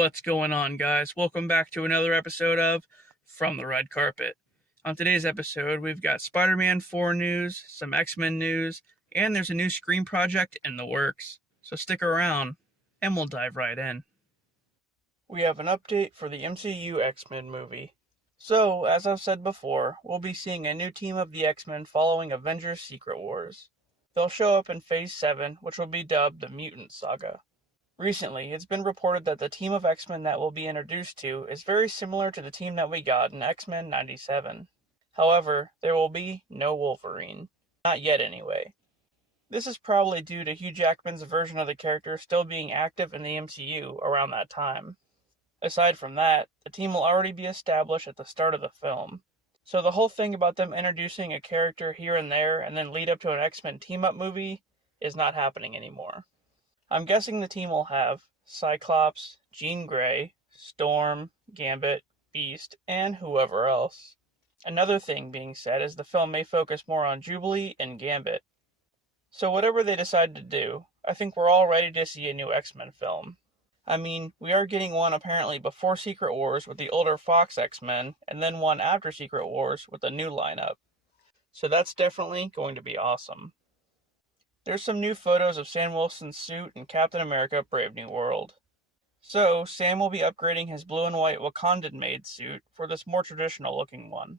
What's going on, guys? Welcome back to another episode of From the Red Carpet. On today's episode, we've got Spider-Man 4 news, some X-Men news, and there's a new Scream project in the works. So stick around, and we'll dive right in. We have an update for the MCU X-Men movie. So, as I've said before, we'll be seeing a new team of the X-Men following Avengers Secret Wars. They'll show up in Phase 7, which will be dubbed the Mutant Saga. Recently, it's been reported that the team of X-Men that we'll be introduced to is very similar to the team that we got in X-Men 97. However, there will be no Wolverine. Not yet, anyway. This is probably due to Hugh Jackman's version of the character still being active in the MCU around that time. Aside from that, the team will already be established at the start of the film. So the whole thing about them introducing a character here and there and then lead up to an X-Men team-up movie is not happening anymore. I'm guessing the team will have Cyclops, Jean Grey, Storm, Gambit, Beast, and whoever else. Another thing being said is the film may focus more on Jubilee and Gambit. So whatever they decide to do, I think we're all ready to see a new X-Men film. I mean, we are getting one apparently before Secret Wars with the older Fox X-Men, and then one after Secret Wars with a new lineup. So that's definitely going to be awesome. There's some new photos of Sam Wilson's suit in Captain America Brave New World. So, Sam will be upgrading his blue and white Wakandan-made suit for this more traditional looking one.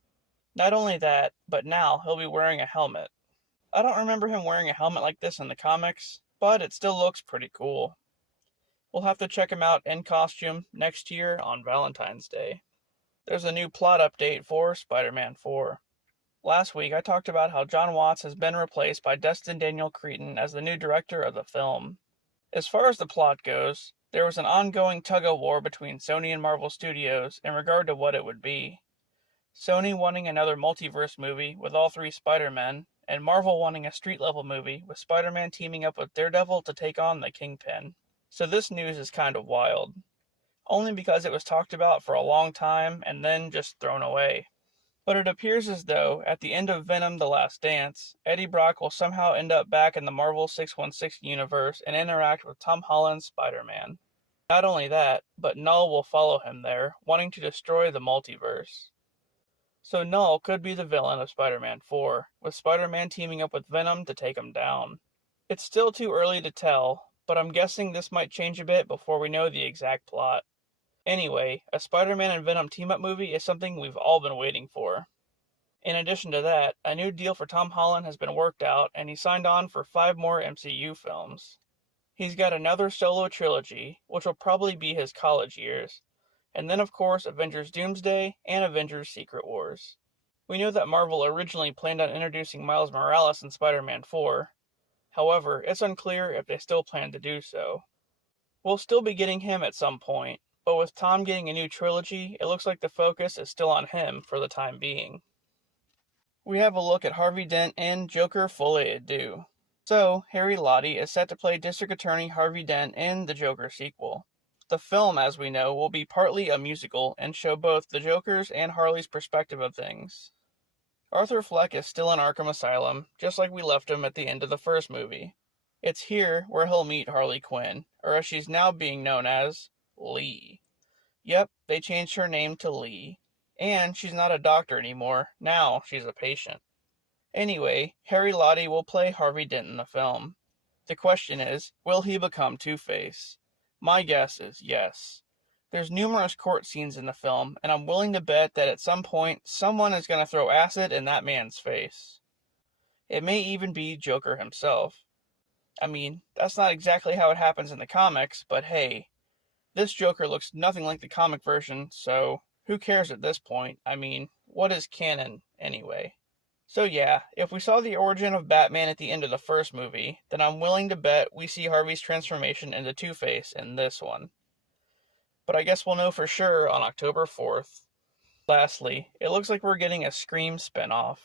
Not only that, but now he'll be wearing a helmet. I don't remember him wearing a helmet like this in the comics, but it still looks pretty cool. We'll have to check him out in costume next year on Valentine's Day. There's a new plot update for Spider-Man 4. Last week, I talked about how John Watts has been replaced by Destin Daniel Cretton as the new director of the film. As far as the plot goes, there was an ongoing tug-of-war between Sony and Marvel Studios in regard to what it would be. Sony wanting another multiverse movie with all three Spider-Men, and Marvel wanting a street-level movie with Spider-Man teaming up with Daredevil to take on the Kingpin. So this news is kind of wild. Only because it was talked about for a long time and then just thrown away. But it appears as though, at the end of Venom: The Last Dance, Eddie Brock will somehow end up back in the Marvel 616 universe and interact with Tom Holland's Spider-Man. Not only that, but Null will follow him there, wanting to destroy the multiverse. So Null could be the villain of Spider-Man 4, with Spider-Man teaming up with Venom to take him down. It's still too early to tell, but I'm guessing this might change a bit before we know the exact plot. Anyway, a Spider-Man and Venom team-up movie is something we've all been waiting for. In addition to that, a new deal for Tom Holland has been worked out, and he signed on for 5 more MCU films. He's got another solo trilogy, which will probably be his college years, and then of course Avengers Doomsday and Avengers Secret Wars. We know that Marvel originally planned on introducing Miles Morales in Spider-Man 4. However, it's unclear if they still plan to do so. We'll still be getting him at some point, but with Tom getting a new trilogy, it looks like the focus is still on him for the time being. We have a look at Harvey Dent and Joker Folie A Deux. So, Harry Lottie is set to play District Attorney Harvey Dent in the Joker sequel. The film, as we know, will be partly a musical and show both the Joker's and Harley's perspective of things. Arthur Fleck is still in Arkham Asylum, just like we left him at the end of the first movie. It's here where he'll meet Harley Quinn, or as she's now being known as, Lee. Yep, they changed her name to Lee. And she's not a doctor anymore, now she's a patient. Anyway, Harry Lottie will play Harvey Dent in the film. The question is, will he become Two-Face? My guess is yes. There's numerous court scenes in the film, and I'm willing to bet that at some point, someone is going to throw acid in that man's face. It may even be Joker himself. I mean, that's not exactly how it happens in the comics, but hey, this Joker looks nothing like the comic version, so who cares at this point? I mean, what is canon, anyway? So yeah, if we saw the origin of Batman at the end of the first movie, then I'm willing to bet we see Harvey's transformation into Two-Face in this one. But I guess we'll know for sure on October 4th. Lastly, it looks like we're getting a Scream spinoff.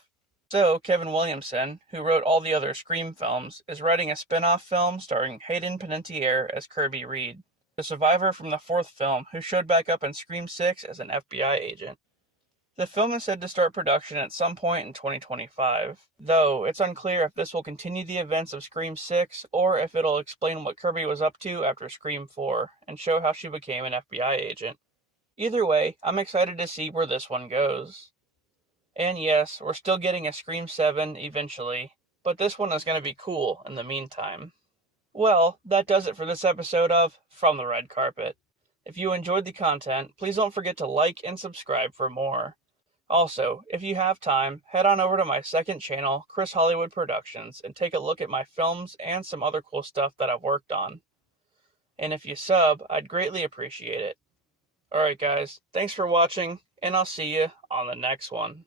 So, Kevin Williamson, who wrote all the other Scream films, is writing a spinoff film starring Hayden Panettiere as Kirby Reed, the survivor from the 4th film who showed back up in Scream 6 as an FBI agent. The film is said to start production at some point in 2025, though it's unclear if this will continue the events of Scream 6 or if it'll explain what Kirby was up to after Scream 4 and show how she became an FBI agent. Either way, I'm excited to see where this one goes. And yes, we're still getting a Scream 7 eventually, but this one is going to be cool in the meantime. Well, that does it for this episode of From the Red Carpet. If you enjoyed the content, please don't forget to like and subscribe for more. Also, if you have time, head on over to my second channel, Chris Hollywood Productions, and take a look at my films and some other cool stuff that I've worked on. And if you sub, I'd greatly appreciate it. Alright guys, thanks for watching, and I'll see you on the next one.